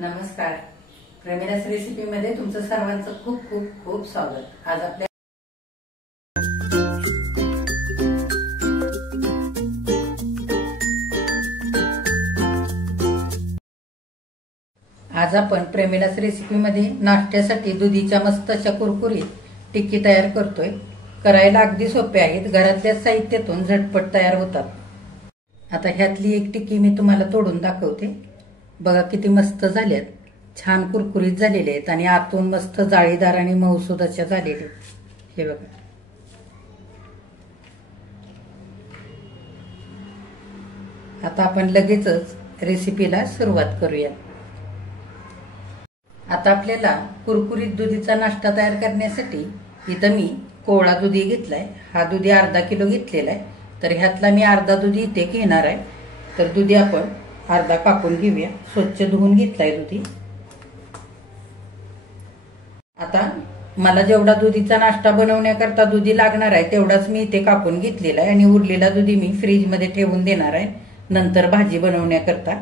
नमस्कार. प्रेमिलास रेसिपीमध्ये तुमचं सर्वांचं खूप खूप खूप स्वागत. आज आपण प्रेमिलास रेसिपीमध्ये नाश्त्यासाठी दुधीच्या मस्त अशा कुरकुरीत टिक्की तयार करतोय. करायला अगदी सोपे आहेत, घरातल्या साहित्यातून झटपट तयार होतात. आता ह्यातली एक टिक्की मी तुम्हाला तोडून दाखवते. बघा किती मस्त झाल्यात, छान कुरकुरीत झालेले आहेत आणि आतून मस्त जाळीदार आणि मऊसूद अशा झालेले. हे बघा, आता आपण लगेचच रेसिपीला सुरुवात करूया. आता आपल्याला कुरकुरीत दुधीचा नाश्ता तयार करण्यासाठी इथं मी कोवळा दुधी घेतलाय. हा दुधी अर्धा किलो घेतलेला आहे, तर ह्यातला मी अर्धा दुधी इथे घेणार आहे. तर दुधी आपण अर्धा कापून घेऊया. स्वच्छ धुवून घेतलाय दुधी. आता मला जेवढा दुधीचा नाश्ता बनवण्याकरता दुधी लागणार आहे तेवढाच मी इथे कापून घेतलेला आहे आणि उरलेला दुधी मी फ्रीज मध्ये ठेवून देणार आहे नंतर भाजी बनवण्याकरता.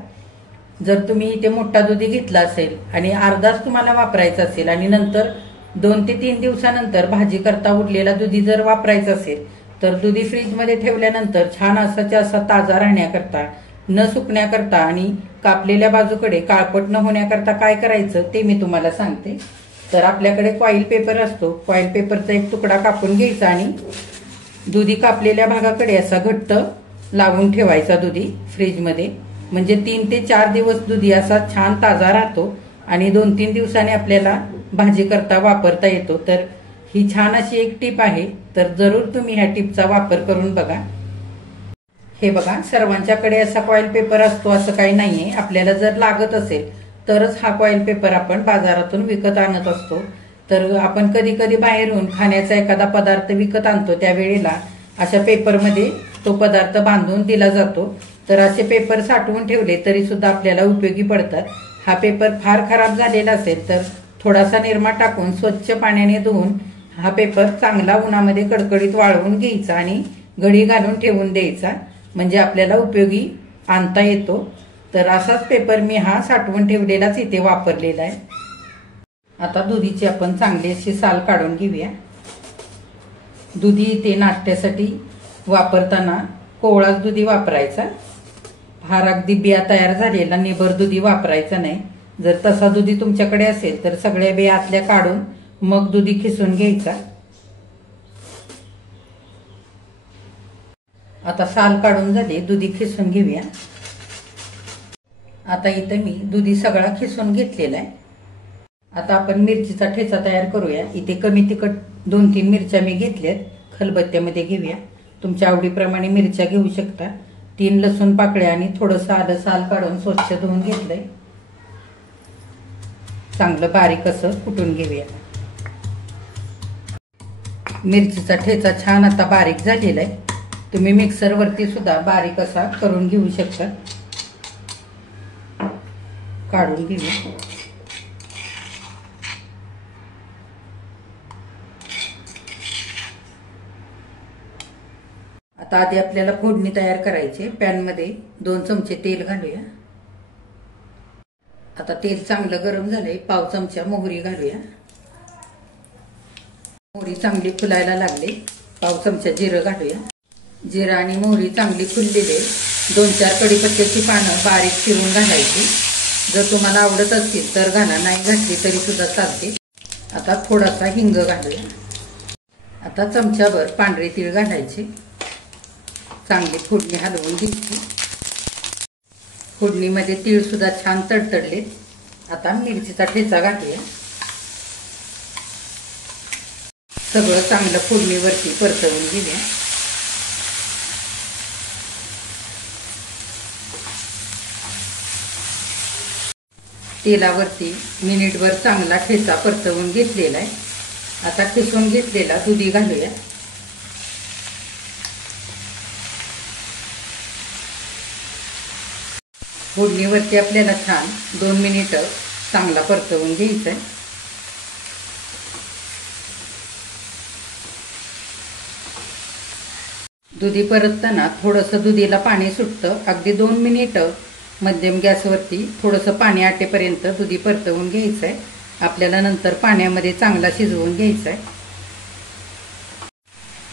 जर तुम्ही इथे मोठा दुधी घेतला असेल आणि अर्धाच तुम्हाला वापरायचा असेल आणि नंतर 2 ते 3 दिवसानंतर भाजी करता उरलेला दुधी जर वापरायचा असेल तर दुधी फ्रीज मध्ये ठेवल्यानंतर छान असा ताजा राहण्याकरता, न सुकण्याकरता आणि कापलेल्या बाजूकडे काळपट न होण्याकरता काय करायचं ते मी तुम्हाला सांगते. तर आपल्याकडे फॉइल पेपर असतो, फॉइल पेपरचा एक तुकडा कापून घ्यायचा आणि दुधी कापलेल्या भागाकडे असा घट्ट लावून ठेवायचा दुधी फ्रीजमध्ये. म्हणजे 3 ते 4 दिवस दुधी असा छान ताजा राहतो आणि 2-3 दिवसांनी आपल्याला भाजी करता वापरता येतो. तर ही छान अशी एक टीप आहे, तर जरूर तुम्ही ह्या टिपचा वापर करून बघा. हे बघा, सर्वांच्याकडे असा फॉइल पेपर असतो असं काही नाहीये. आपल्याला जर लागत असेल तरच हा फॉइल पेपर आपण बाजारातून विकत आणत असतो. तर आपण कधी कधी बाहेरून खाण्याचा एखादा पदार्थ विकत आणतो, त्यावेळेला अशा पेपरमध्ये तो पदार्थ बांधून दिला जातो. तर असे पेपर साठवून ठेवले तरी सुद्धा आपल्याला उपयोगी पडतात. हा पेपर फार खराब झालेला असेल तर थोडासा निरमा टाकून स्वच्छ पाण्याने धुवून हा पेपर चांगला उन्हामध्ये कडकडीत वाळवून घ्यायचा आणि घडी घालून ठेवून द्यायचा, म्हणजे आपल्याला उपयोगी आणता येतो. तर असाच पेपर मी हा साठवून ठेवलेलाच इथे वापरलेला आहे. आता दुधीची आपण चांगली अशी साल काढून घेऊया. दुधी इथे नाश्त्यासाठी वापरताना कोवळाच दुधी वापरायचा. फार अगदी बिया तयार झालेला निबर दुधी वापरायचा नाही. जर तसा दुधी तुमच्याकडे असेल तर सगळ्या बिया आतल्या काढून मग दुधी खिसून घ्यायचा. आता साल काढून झाली, दुधी खिसून घेऊया. आता इथे मी दुधी सगळा खिसून घेतलेला आहे. आता आपण मिरचीचा ठेचा तयार करूया. इथे कमी तिखट 2-3 मिरच्या मी घेतल्यात, खलबत्त्यामध्ये घेऊया. तुमच्या आवडीप्रमाणे मिरच्या घेऊ शकता. 3 लसूण पाकळ्या आणि थोडंसं आलं साल काढून स्वच्छ धुवून घेतलंय. चांगलं बारीक असं कुटून घेऊया. मिरचीचा ठेचा छान आता बारीक झालेला आहे. तुम्ही मिक्सरवरती सुद्धा बारीक असा करून घेऊ शकता. काढून घेऊया. आता आधी आपल्याला फोडणी तयार करायची. पॅन मध्ये 2 चमचे तेल घालूया. आता तेल चांगलं गरम झालंय, पाव चमचा मोहरी घालूया. मोहरी चांगली फुलायला लागली, पाव चमचा जिरं घालूया. जिरं आणि मोहरी चांगली फुललेली, 2-4 कढीपत्त्याची पानं बारीक चिरून घालायची. जर तुम्हाला आवडत असतील तर घाला, नाही घातली तरी सुद्धा चालते. आता थोडासा हिंग घालूया. आता चमच्याभर पांढरे तीळ घालायचे. चांगली फोडणी हलवून घ्यायची. फोडणीमध्ये तीळ सुद्धा छान तडतडले. आता मिरचीचा ठेचा घालूया. सगळं चांगलं फोडणीवरती परतवून घेऊया. तेलावरती मिनिटभर चांगला ठेचा परतवून घेतलेला आहे. आता खिसून घेतलेला दुधी घालूया. फोडणीवरती आपल्याला छान 2 मिनिटं चांगला परतवून घ्यायचा आहे. दुधी परतताना थोडंसं दुधीला पाणी सुटतं. अगदी 2 मिनिटं मध्यम गॅसवरती थोडंसं पाणी आटेपर्यंत दुधी परतवून घ्यायचं आहे. आपल्याला नंतर पाण्यामध्ये चांगला शिजवून घ्यायचा आहे.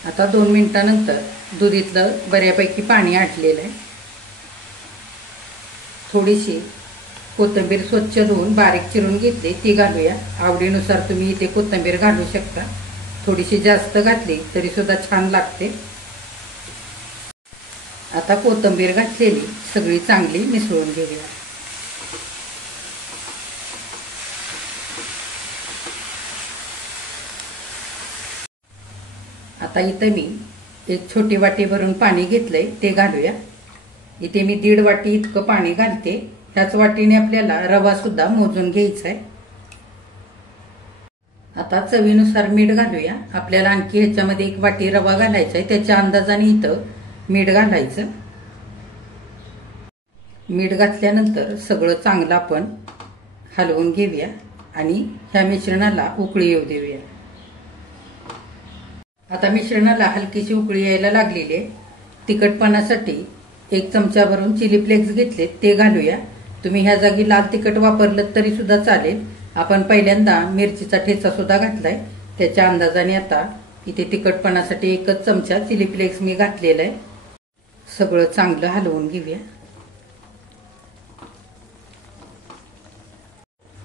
आता 2 मिनिटानंतर दुधीतलं बऱ्यापैकी पाणी आटलेलं आहे. थोडीशी कोथिंबीर स्वच्छ धुवून बारीक चिरून घेतली ती घालूया. आवडीनुसार तुम्ही इथे कोथिंबीर घालू शकता. थोडीशी जास्त घातली तरी सुद्धा छान लागते. आता कोथिंबीर घातलेली सगळी चांगली मिसळून घेऊया. आता इथं मी एक छोटी वाटी भरून पाणी घेतलंय ते घालूया. इथे मी 1.5 वाटी इतकं पाणी घालते. ह्याच वाटीने आपल्याला रवा सुद्धा मोजून घ्यायचा आहे. आता चवीनुसार मीठ घालूया. आपल्याला आणखी ह्याच्यामध्ये 1 वाटी रवा घालायचा आहे. त्याच्या अंदाजाने इथं मीठ घालायचं. मीठ घातल्यानंतर सगळं चांगलं आपण हलवून घेऊया आणि ह्या मिश्रणाला उकळी येऊ देऊया. आता मिश्रणाला हलकीशी उकळी यायला लागलेली आहे. तिखटपणासाठी 1 चमचा भरून चिली फ्लेक्स घेतले ते घालूया. तुम्ही ह्या जागी लाल तिखट वापरलं तरी सुद्धा चालेल. आपण पहिल्यांदा मिरचीचा ठेचा सुद्धा घातलाय. त्याच्या अंदाजाने आता इथे तिखटपणासाठी 1 चमचा चिली फ्लेक्स मी घातलेला आहे. सगळं चांगलं हलवून घेऊया.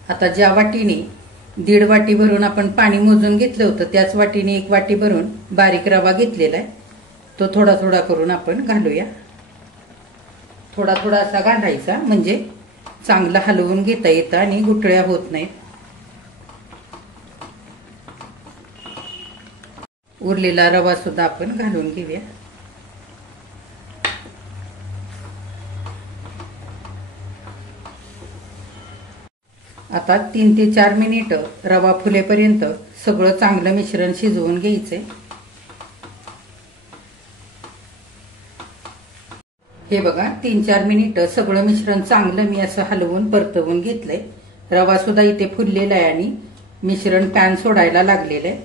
आता ज्या वाटीने 1.5 वाटी भरून आपण पाणी मोजून घेतलं होतं त्याच वाटीने 1 वाटी भरून बारीक रवा घेतलेला आहे. तो थोडा थोडा करून आपण घालूया. थोडा थोडा असा घालायचा म्हणजे चांगला हलवून घेता येतं आणि गुठळ्या होत नाहीत. उरलेला रवा सुद्धा आपण घालून घेऊया. आता 3 ते 4 मिनिटं रवा फुलेपर्यंत सगळं चांगलं मिश्रण शिजवून घ्यायचंय. हे बघा 3-4 मिनिटं सगळं मिश्रण चांगलं मी असं हलवून परतवून घेतलंय. रवा सुद्धा इथे फुललेला आहे आणि मिश्रण पॅन सोडायला लागलेलं आहे.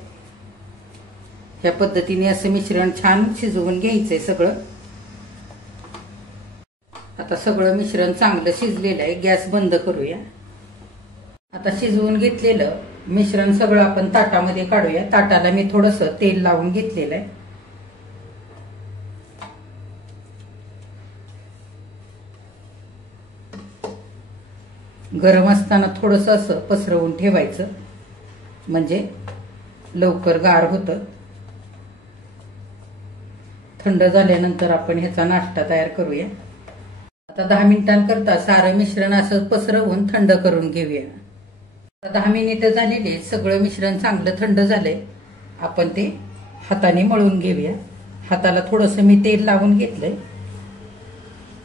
ह्या पद्धतीने असं मिश्रण छान शिजवून घ्यायचंय सगळं. आता सगळं मिश्रण चांगलं शिजलेलं आहे. गॅस बंद करूया. आता शिजवून घेतलेलं मिश्रण सगळं आपण ताटामध्ये काढूया. ताटाला मी थोडंसं तेल लावून घेतलेलं आहे. गरम असताना थोडंसं असं पसरवून ठेवायचं म्हणजे लवकर गार होतं. थंड झाल्यानंतर आपण ह्याचा नाश्ता तयार करूया. आता 10 मिनिटांकरता सारं मिश्रण असं पसरवून थंड करून घेऊया. 10 मिनिटं झालेले सगळं मिश्रण चांगलं थंड झालंय. आपण ते हाताने मळून घेऊया. हाताला थोडंसं मी तेल लावून घेतलंय.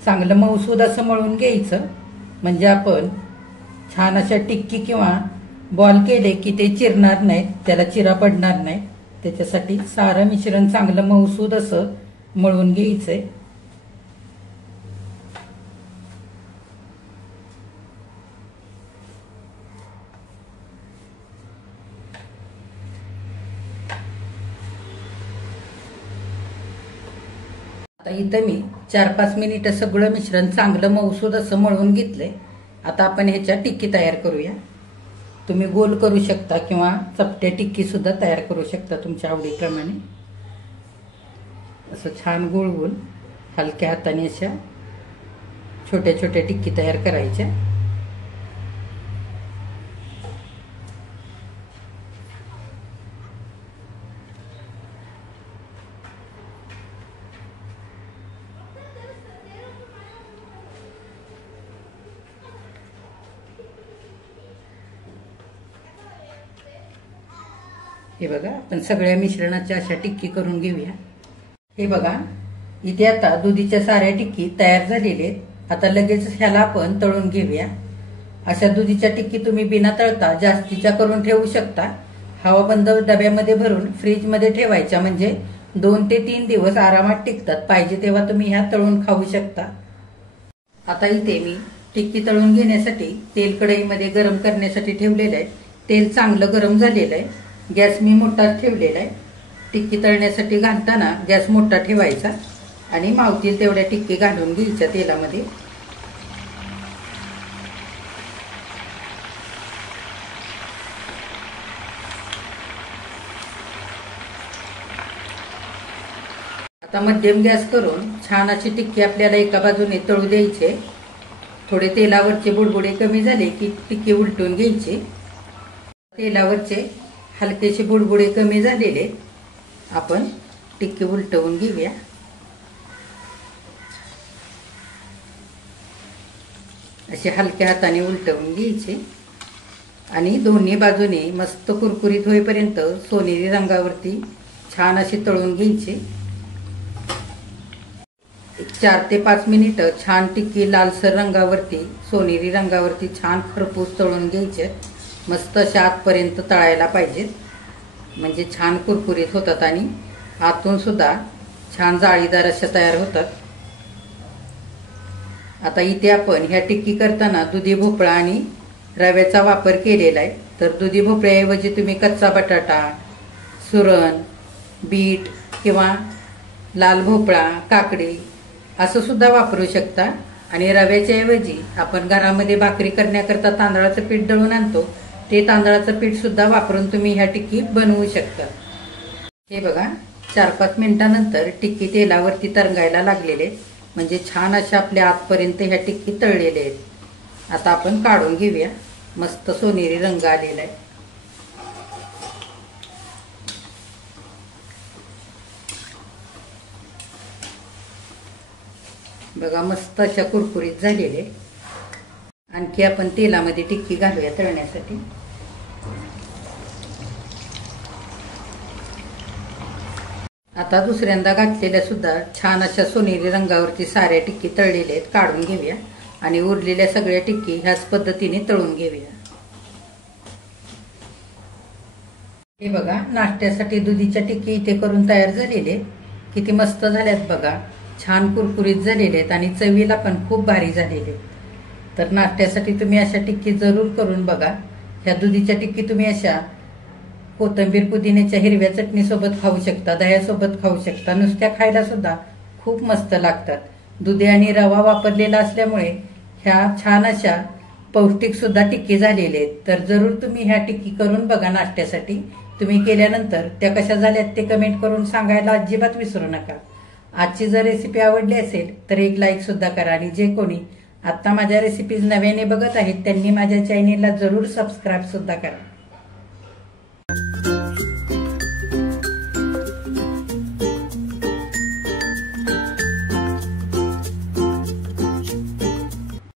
चांगलं मऊसूद असं मळून घ्यायचं म्हणजे आपण छान अशा टिक्की किंवा बॉल केले की ते चिरणार नाहीत, त्याला चिरा पडणार नाही. त्याच्यासाठी सारं मिश्रण चांगलं मऊसूद असं मळून घ्यायचंय. आता इथं मी 4-5 मिनिटं सगळं मिश्रण चांगलं मऊसूद असं मळून घेतलंय. आता आपण ह्याच्या टिक्की तयार करूया. तुम्ही गोल करू शकता किंवा चपट्या टिक्की सुद्धा तयार करू शकता तुमच्या आवडीप्रमाणे. असं छान गुळगुळ हलक्या हाताने अशा छोट्या छोट्या टिक्की तयार करायच्या. हे बघा आपण सगळ्या मिश्रणाच्या अशा टिक्की करून घेऊया. हे बघा इथे आता दुधीच्या साऱ्या टिक्की तयार झालेल्या आहेत. आता लगेच ह्याला आपण तळून घेऊया. अशा दुधीच्या टिक्की तुम्ही बिना तळता जास्तीच्या करून ठेवू शकता. हवाबंद डब्यामध्ये भरून फ्रीजमध्ये ठेवायच्या म्हणजे 2 ते 3 दिवस आरामात टिकतात. पाहिजे तेव्हा तुम्ही ह्या तळून खाऊ शकता. आता इथे मी टिक्की तळून घेण्यासाठी तेल कढईमध्ये गरम करण्यासाठी ठेवलेलं आहे. तेल चांगलं गरम झालेलं आहे. गॅस मी मोठाच ठेवलेला आहे. टिक्की तळण्यासाठी घालताना गॅस मोठा ठेवायचा आणि मावतील तेवढ्या टिक्की घालून घ्यायच्या तेलामध्ये. आता मध्यम गॅस करून छान अशी टिक्की आपल्याला एका बाजूने तळू द्यायचे. थोडे तेलावरचे बुडबुडे कमी झाले की टिक्की उलटून घ्यायची. तेलावरचे हलकेसे बुडबुडे कमी झालेले आपण टिक्की उलटवून घेऊया. असे हलक्या हाताने उलटवून घ्यायचे आणि दोन्ही बाजूने मस्त कुरकुरीत होईपर्यंत सोनेरी रंगावरती छान असे तळून घ्यायचे. 4 ते 5 मिनिटं छान टिक्की लालसर रंगावरती सोनेरी रंगावरती छान खरपूस तळून घ्यायचे. मस्त अशा आतपर्यंत तळायला पाहिजेत, म्हणजे छान कुरकुरीत होतात आणि आतून सुद्धा छान जाळीदार अशा तयार होतात. आता इथे आपण ह्या टिक्की करताना दुधी भोपळा आणि रव्याचा वापर केलेला आहे. तर दुधी भोपळ्याऐवजी तुम्ही कच्चा बटाटा, सुरण, बीट किंवा लाल भोपळा, काकडी असं सुद्धा वापरू शकता. आणि रव्याच्या ऐवजी आपण घरामध्ये भाकरी करण्याकरता तांदळाचं पीठ दळून आणतो, ते तांदळाचं पीठ सुद्धा वापरून तुम्ही ह्या टिक्की बनवू शकता. हे बघा 4-5 मिनिटांनंतर टिक्की तेलावरती तरंगायला लागलेले, म्हणजे छान अशा आपल्या आतपर्यंत ह्या टिक्की तळलेल्या आहेत. आता आपण काढून घेऊया. मस्त सोनेरी रंग आलेला आहे. बघा मस्त अशा कुरकुरीत झालेले. आणखी आपण तेलामध्ये टिक्की घालूया तळण्यासाठी. आता दुसऱ्यांदा घातलेल्या सुद्धा छान अशा सोनेरी रंगावरती साऱ्या टिक्की तळलेल्या आहेत. काढून घेऊया आणि उरलेल्या सगळ्या टिक्की ह्याच पद्धतीने तळून घेऊया. हे बघा नाश्त्यासाठी दुधीच्या टिक्की इथे करून तयार झालेले. किती मस्त झाल्यात बघा, छान कुरकुरीत झालेले आहेत आणि चवीला पण खूप भारी झालेले. तर नाश्त्यासाठी तुम्ही अशा टिक्की जरूर करून बघा. ह्या दुधीच्या टिक्की तुम्ही अशा कोथिंबीर पुदिन्याच्या हिरव्या चटणीसोबत खाऊ शकता, दह्यासोबत खाऊ शकता, नुसत्या खायला सुद्धा खूप मस्त लागतात. दुधी आणि रवा वापरलेला असल्यामुळे ह्या छान अशा पौष्टिक सुद्धा टिक्की झालेले आहेत. तर जरूर तुम्ही ह्या टिक्की करून बघा नाश्त्यासाठी. तुम्ही केल्यानंतर त्या कशा झाल्यात ते कमेंट करून सांगायला अजिबात विसरू नका. आजची जर रेसिपी आवडली असेल तर एक लाईक सुद्धा करा. आणि जे कोणी आता माझ्या रेसिपीज नव्याने बघत आहेत त्यांनी माझ्या चॅनेलला जरूर सबस्क्राईब सुद्धा करा.